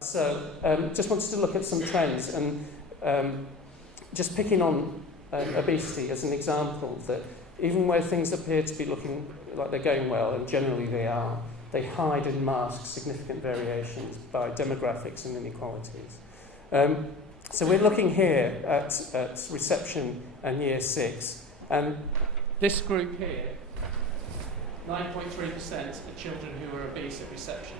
So just wanted to look at some trends and just picking on obesity as an example, that even where things appear to be looking like they're going well, and generally they are, they hide and mask significant variations by demographics and inequalities. So we're looking here at reception and year 6, and this group here, 9.3% of children who are obese at reception.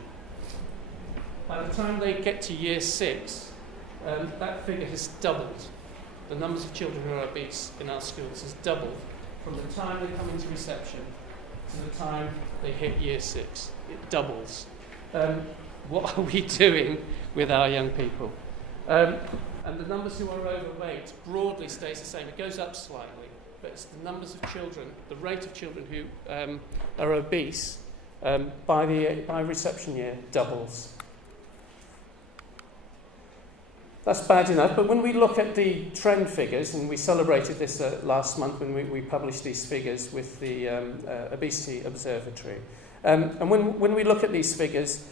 By the time they get to year 6, that figure has doubled. The numbers of children who are obese in our schools has doubled from the time they come into reception to the time they hit year 6. It doubles. What are we doing with our young people? And the numbers who are overweight broadly stays the same. It goes up slightly, but it's the numbers of children, the rate of children who are obese by reception year doubles. That's bad enough, but when we look at the trend figures, and we celebrated this last month when we published these figures with the Obesity Observatory, and when we look at these figures,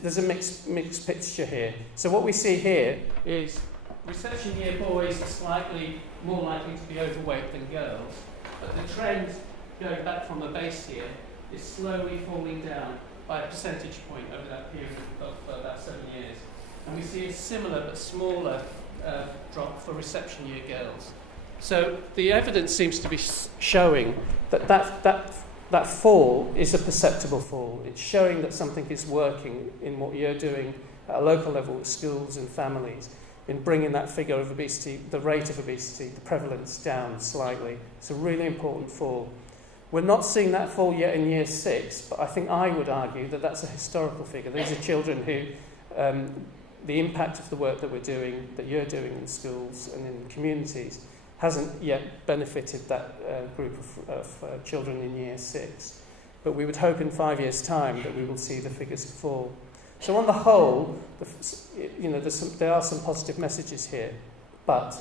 there's a mixed picture here. So what we see here is reception year boys are slightly more likely to be overweight than girls, but the trend going back from the base year is slowly falling down by a percentage point over that period of about 7 years. And we see a similar but smaller drop for reception year girls. So the evidence seems to be showing that fall is a perceptible fall. It's showing that something is working in what you're doing at a local level with schools and families in bringing that figure of obesity, the rate of obesity, the prevalence down slightly. It's a really important fall. We're not seeing that fall yet in year 6, but I think I would argue that that's a historical figure. These are children who the impact of the work that we're doing, that you're doing in schools and in communities, hasn't yet benefited that group of children in year 6. But we would hope in 5 years' time that we will see the figures fall. So on the whole, there are some positive messages here, but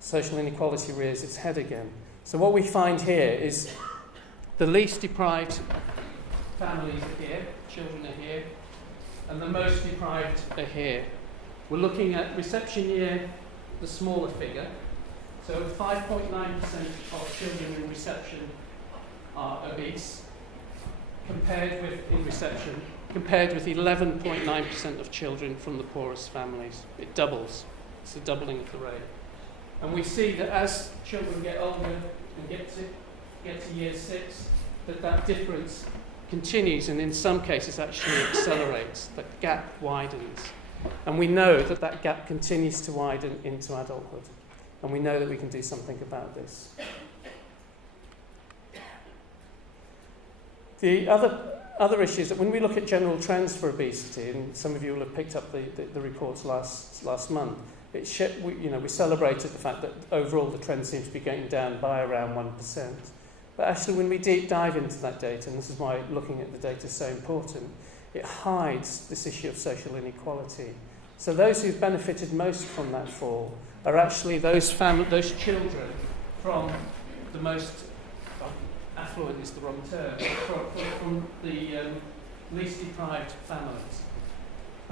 social inequality rears its head again. So what we find here is the least deprived families are here, children are here, and the most deprived are here. We're looking at reception year, the smaller figure. So 5.9% of children in reception are obese, compared with 11.9% of children from the poorest families. It doubles. It's a doubling of the rate. And we see that as children get older and get to year 6, that difference continues, and in some cases actually accelerates. The gap widens. And we know that gap continues to widen into adulthood. And we know that we can do something about this. The other issue is that when we look at general trends for obesity, and some of you will have picked up the reports last month, we celebrated the fact that overall the trend seems to be going down by around 1%. But actually, when we deep dive into that data, and this is why looking at the data is so important, it hides this issue of social inequality. So those who've benefited most from that fall are actually those children from the most affluent is the wrong term, from the least deprived families.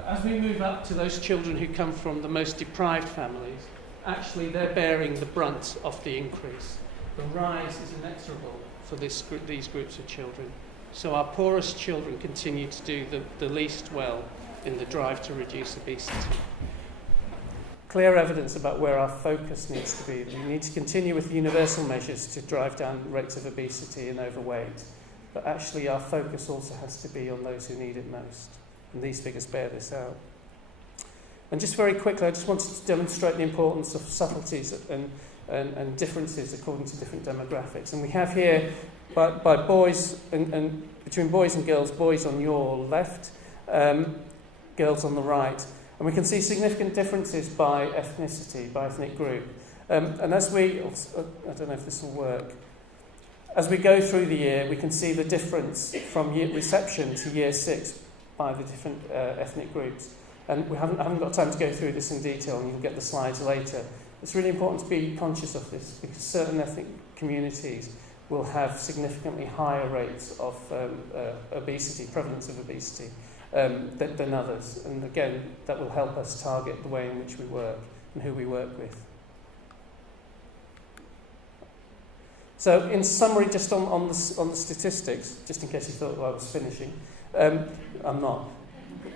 As we move up to those children who come from the most deprived families, actually they're bearing the brunt of the increase. The rise is inexorable for these groups of children. So our poorest children continue to do the least well in the drive to reduce obesity. Clear evidence about where our focus needs to be. We need to continue with universal measures to drive down rates of obesity and overweight. But actually our focus also has to be on those who need it most. And these figures bear this out. And just very quickly, I just wanted to demonstrate the importance of subtleties and differences according to different demographics. And we have here, by boys and between boys and girls, boys on your left, girls on the right. And we can see significant differences by ethnicity, by ethnic group. And as I don't know if this will work, as we go through the year, we can see the difference from reception to year 6 by the different ethnic groups. And I haven't got time to go through this in detail, and you'll get the slides later. It's really important to be conscious of this, because certain ethnic communities will have significantly higher rates of obesity, prevalence of obesity, than others. And again, that will help us target the way in which we work and who we work with. So in summary, just on the statistics, just in case you thought I was finishing, I'm not.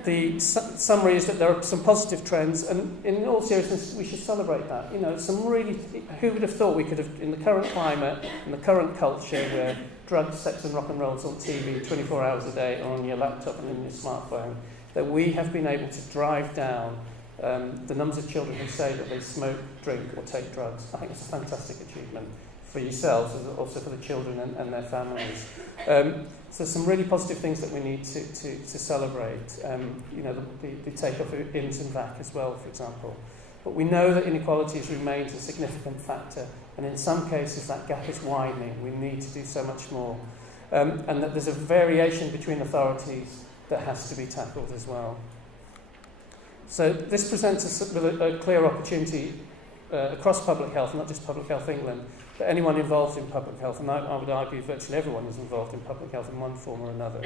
The summary is that there are some positive trends, and in all seriousness, we should celebrate that. You know, some really, who would have thought we could have, in the current climate, in the current culture where drugs, sex and rock and roll's on TV 24 hours a day or on your laptop and in your smartphone, that we have been able to drive down the numbers of children who say that they smoke, drink or take drugs. I think it's a fantastic achievement for yourselves, and also for the children and their families. So some really positive things that we need to celebrate. You know, the take-off of IMS and VAC as well, for example. But we know that inequality has remained a significant factor, and in some cases that gap is widening. We need to do so much more. And that there's a variation between authorities that has to be tackled as well. So this presents us with a clear opportunity across public health, not just Public Health England, but anyone involved in public health, and I would argue virtually everyone is involved in public health in one form or another.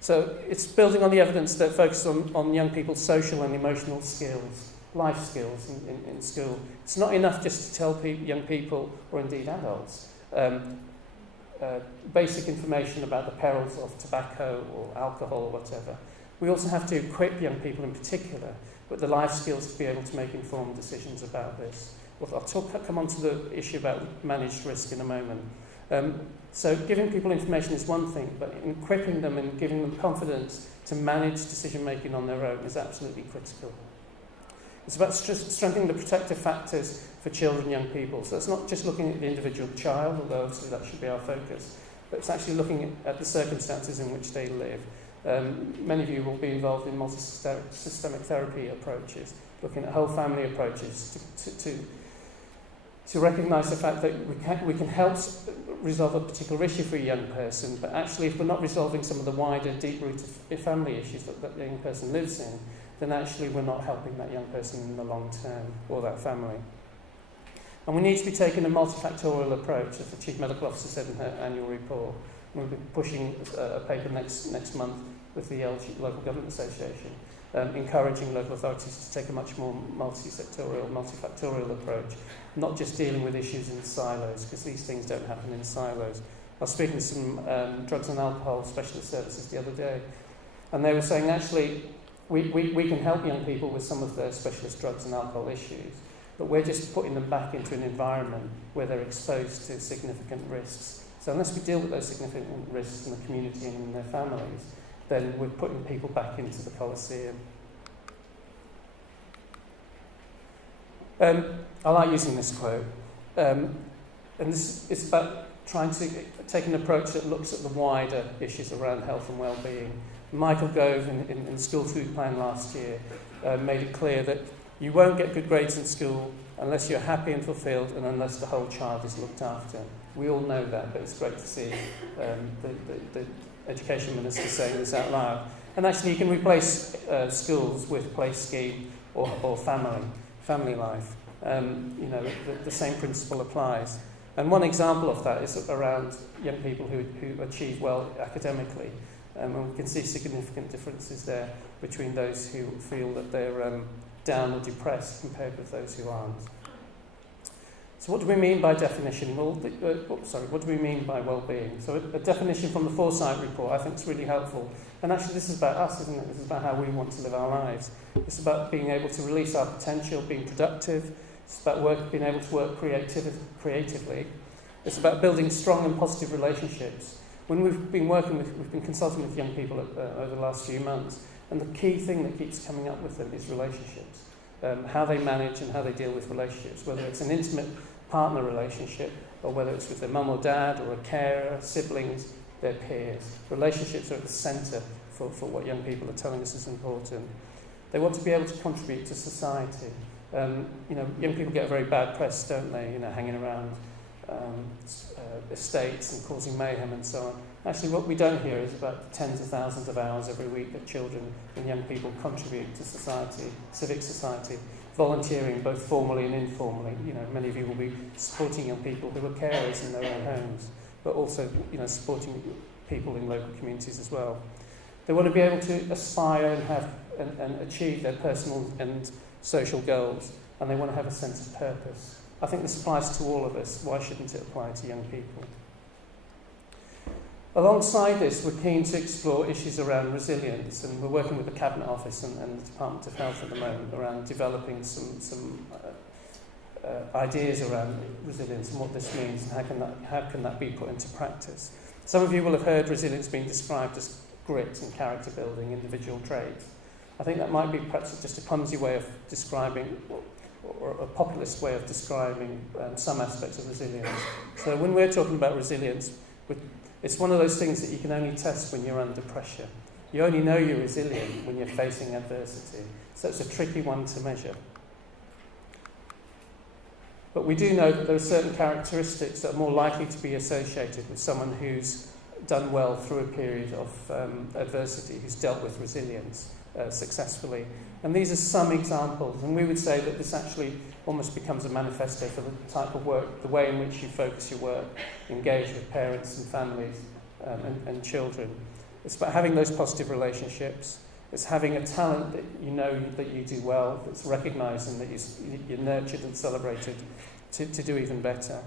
So it's building on the evidence that focuses on young people's social and emotional skills, life skills in school. It's not enough just to tell young people, or indeed adults, basic information about the perils of tobacco or alcohol or whatever. We also have to equip young people in particular with the life skills to be able to make informed decisions about this. I'll come on to the issue about managed risk in a moment. So giving people information is one thing, but equipping them and giving them confidence to manage decision-making on their own is absolutely critical. It's about strengthening the protective factors for children and young people. So it's not just looking at the individual child, although obviously that should be our focus, but it's actually looking at the circumstances in which they live. Many of you will be involved in multi-systemic therapy approaches, looking at whole family approaches to recognise the fact that we can help resolve a particular issue for a young person, but actually if we're not resolving some of the wider, deep-rooted family issues that the young person lives in, then actually we're not helping that young person in the long term, or that family. And we need to be taking a multifactorial approach, as the Chief Medical Officer said in her annual report. We'll be pushing a paper next month with the Local Government Association, encouraging local authorities to take a much more multi-sectorial, multifactorial approach, not just dealing with issues in silos, because these things don't happen in silos. I was speaking to some drugs and alcohol specialist services the other day, and they were saying actually we can help young people with some of their specialist drugs and alcohol issues, but we're just putting them back into an environment where they're exposed to significant risks. So unless we deal with those significant risks in the community and in their families, then we're putting people back into the Colosseum. I like using this quote. And this is about trying to take an approach that looks at the wider issues around health and well-being. Michael Gove, in the school food plan last year, made it clear that you won't get good grades in school unless you're happy and fulfilled and unless the whole child is looked after. We all know that, but it's great to see the Education Minister saying this out loud. And actually you can replace schools with play scheme or family life. You know, the same principle applies. And one example of that is around young people who achieve well academically. And we can see significant differences there between those who feel that they're down or depressed compared with those who aren't. So what do we mean by definition? Well, what do we mean by well-being? So a definition from the Foresight report I think is really helpful. And actually this is about us, isn't it? This is about how we want to live our lives. It's about being able to release our potential, being productive. It's about being able to work creatively. It's about building strong and positive relationships. When we've been consulting with young people over the last few months, and the key thing that keeps coming up with them is relationships. How they manage and how they deal with relationships, whether it's an intimate partner relationship or whether it's with their mum or dad or a carer, siblings, their peers. Relationships are at the centre for what young people are telling us is important. They want to be able to contribute to society. You know, young people get a very bad press, don't they? You know, hanging around estates and causing mayhem and so on. Actually, what we don't hear is about the tens of thousands of hours every week that children and young people contribute to society, civic society, volunteering both formally and informally. You know, many of you will be supporting young people who are carers in their own homes, but also, you know, supporting people in local communities as well. They want to be able to aspire and have and achieve their personal and social goals, and they want to have a sense of purpose. I think this applies to all of us. Why shouldn't it apply to young people? Alongside this, we're keen to explore issues around resilience, and we're working with the Cabinet Office and the Department of Health at the moment around developing some ideas around resilience and what this means and how can that be put into practice. Some of you will have heard resilience being described as grit and character building, individual traits. I think that might be perhaps just a clumsy way of describing, or a populist way of describing some aspects of resilience. So when we're talking about resilience, it's one of those things that you can only test when you're under pressure. You only know you're resilient when you're facing adversity. So it's a tricky one to measure. But we do know that there are certain characteristics that are more likely to be associated with someone who's done well through a period of adversity, who's dealt with resilience successfully. And these are some examples, and we would say that this actually almost becomes a manifesto for the type of work, the way in which you focus your work, engage with parents and families and children. It's about having those positive relationships. It's having a talent that you know that you do well, that's recognised and that you're nurtured and celebrated to do even better.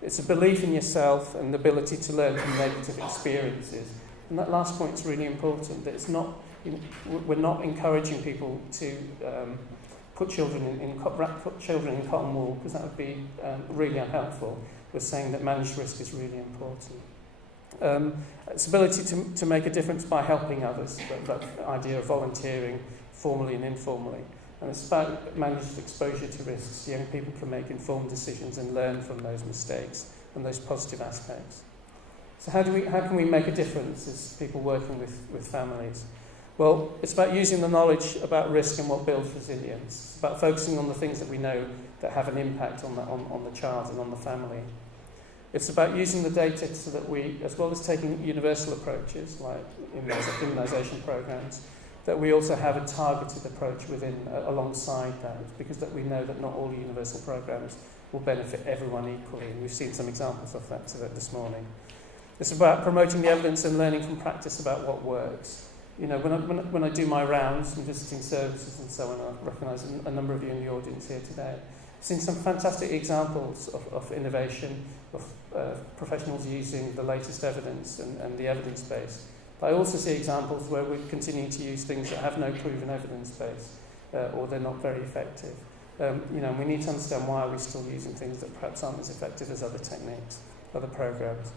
It's a belief in yourself and the ability to learn from negative experiences. And that last point is really important, that it's not, we're not encouraging people to put children in cotton wool, because that would be really unhelpful. We're saying that managed risk is really important. Its ability to make a difference by helping others, that idea of volunteering, formally and informally. And it's about managed exposure to risks. Young people can make informed decisions and learn from those mistakes and those positive aspects. So how can we make a difference as people working with families? Well, it's about using the knowledge about risk and what builds resilience. It's about focusing on the things that we know that have an impact on the child and on the family. It's about using the data so that we, as well as taking universal approaches like immunisation programs, that we also have a targeted approach alongside that, because that we know that not all universal programs will benefit everyone equally, and we've seen some examples of that this morning. It's about promoting the evidence and learning from practice about what works. You know, when I do my rounds and visiting services and so on, I recognise a number of you in the audience here today. I've seen some fantastic examples of innovation, of professionals using the latest evidence and the evidence base. But I also see examples where we're continuing to use things that have no proven evidence base, or they're not very effective. We need to understand why we're still using things that perhaps aren't as effective as other techniques, other programs.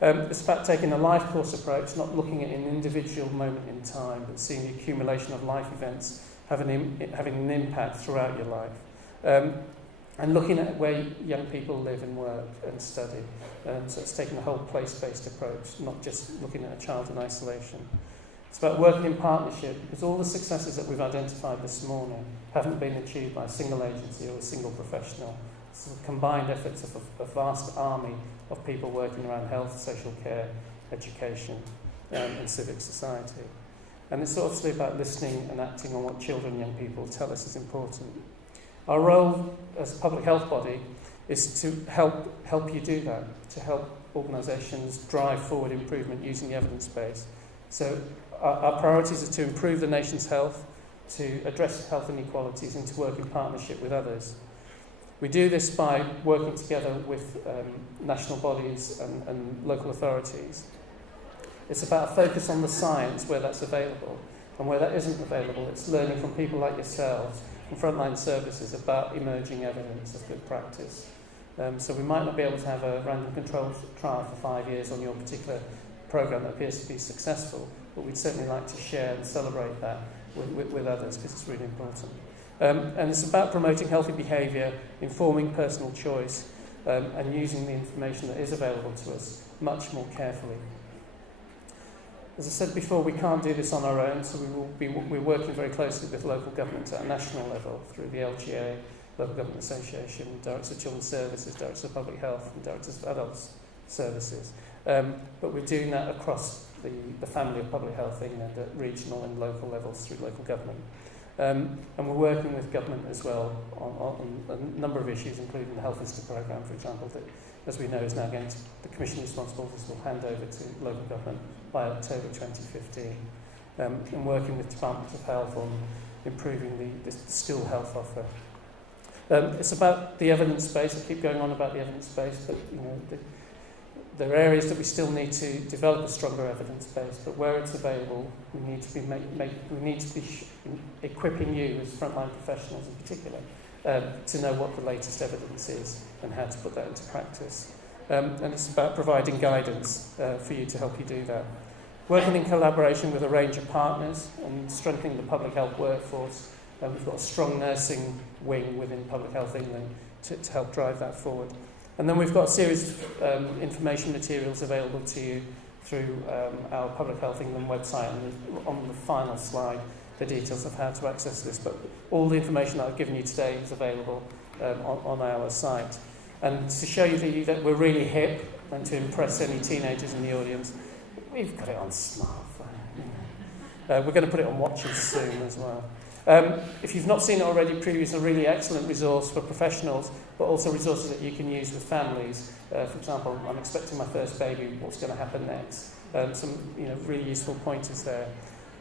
It's about taking a life course approach, not looking at an individual moment in time, but seeing the accumulation of life events having an impact throughout your life. And looking at where young people live and work and study. So it's taking a whole place-based approach, not just looking at a child in isolation. It's about working in partnership, because all the successes that we've identified this morning haven't been achieved by a single agency or a single professional. It's the combined efforts of a vast army of people working around health, social care, education, and civic society. And it's obviously about listening and acting on what children and young people tell us is important. Our role as a public health body is to help you do that, to help organisations drive forward improvement using the evidence base. So our priorities are to improve the nation's health, to address health inequalities, and to work in partnership with others. We do this by working together with national bodies and local authorities. It's about a focus on the science where that's available, and where that isn't available, it's learning from people like yourselves and frontline services about emerging evidence of good practice. So we might not be able to have a random controlled trial for 5 years on your particular programme that appears to be successful, but we'd certainly like to share and celebrate that with others, because it's really important. And it's about promoting healthy behaviour, informing personal choice, and using the information that is available to us much more carefully. As I said before, we can't do this on our own, so we're working very closely with local government at a national level through the LGA, Local Government Association, Directors of Children's Services, Directors of Public Health, and Directors of Adults Services. But we're doing that across the family of public health thing at regional and local levels through local government. And we're working with government as well on a number of issues, including the Health Visitor Programme, for example, that, as we know, is now going to, the Commission responsible for this will hand over to local government by October 2015. and working with Departments of Health on improving the school health offer. It's about the evidence base. I keep going on about the evidence base, but there are areas that we still need to develop a stronger evidence base. But where it's available, we need to be equipping you as frontline professionals in particular to know what the latest evidence is and how to put that into practice. And it's about providing guidance for you to help you do that. Working in collaboration with a range of partners and strengthening the public health workforce. We've got a strong nursing wing within Public Health England to help drive that forward. And then we've got a series of information materials available to you through our Public Health England website, and on the final slide, the details of how to access this. But all the information that I've given you today is available on our site. And to show you that we're really hip and to impress any teenagers in the audience, we've got it on smartphone. We're going to put it on watches soon as well. If you've not seen it already, Preview is a really excellent resource for professionals, but also resources that you can use with families. For example, I'm expecting my first baby, what's going to happen next? Some really useful pointers there.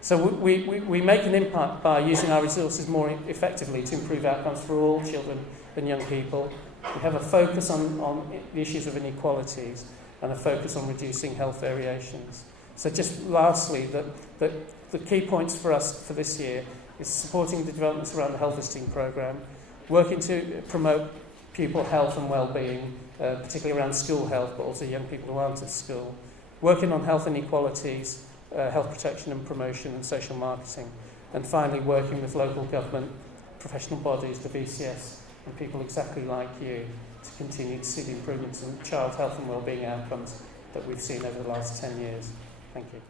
So we make an impact by using our resources more effectively to improve outcomes for all children and young people. We have a focus on the issues of inequalities and a focus on reducing health variations. So just lastly, the key points for us for this year is supporting the developments around the health visiting programme, working to promote pupil health and well-being, particularly around school health, but also young people who aren't at school, working on health inequalities, health protection and promotion and social marketing, and finally working with local government, professional bodies, the VCS, and people exactly like you to continue to see the improvements in child health and well-being outcomes that we've seen over the last 10 years. Thank you.